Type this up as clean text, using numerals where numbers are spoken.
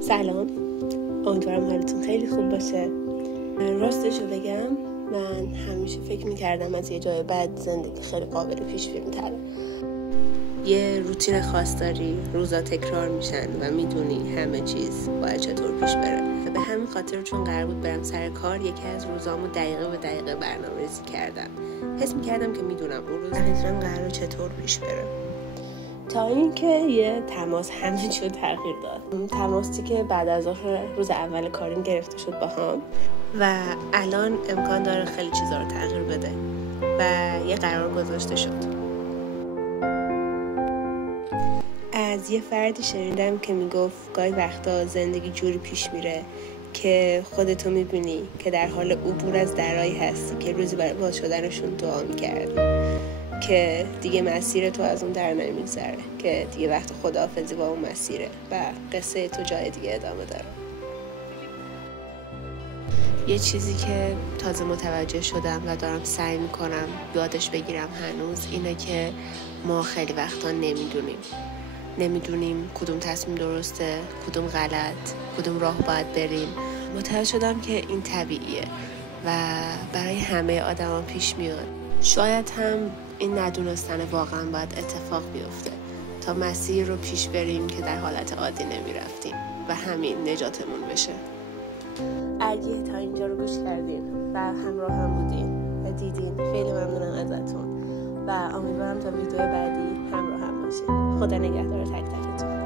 سلام، امیدوارم حالتون خیلی خوب باشه. راستشو بگم من همیشه فکر میکردم از یه جای بعد زندگی خیلی قابل پیش بینی تره. یه روتین خاص داری، روزا تکرار میشن و میدونی همه چیز باید چطور پیش بره. به همین خاطر چون قرار بود برم سر کار، یکی از روزامو دقیقه به دقیقه برنامه‌ریزی کردم. حس میکردم که میدونم اون روز دقیقاً قراره چطور پیش بره. تا اینکه یه تماس همه چیو تغییر داد. اون تماسی که بعد از آخر روز اول کاریم گرفته شد با هم و الان امکان داره خیلی چیزا رو تغییر بده و یه قرار گذاشته شد. از یه فردی شنیدم که میگفت گاهی وقتا زندگی جوری پیش میره که خودتو میبینی که در حال عبور از درایی هستی که روزی برای باز شدنشون دعا میکردی، که دیگه مسیر تو از اون در نمیگذره، که دیگه وقت خداحافظی با اون مسیره و قصه تو جای دیگه ادامه داره. یه چیزی که تازه متوجه شدم و دارم سعی میکنم یادش بگیرم هنوز اینه که ما خیلی وقتا نمیدونیم کدوم تصمیم درسته، کدوم غلط، کدوم راه باید بریم. متوجه شدم که این طبیعیه و برای همه آدما پیش میاد. شاید هم این ندونستن واقعا باید اتفاق بیفته تا مسیر رو پیش بریم که در حالت عادی نمیرفتیم و همین نجاتمون بشه. اگه تا اینجا رو گوش کردین و همراه هم بودین و دیدین، خیلی ممنونم ازتون و امیدوارم تا ویدیو بعدی همراه هم باشین. خدا نگهدار تک تکتون.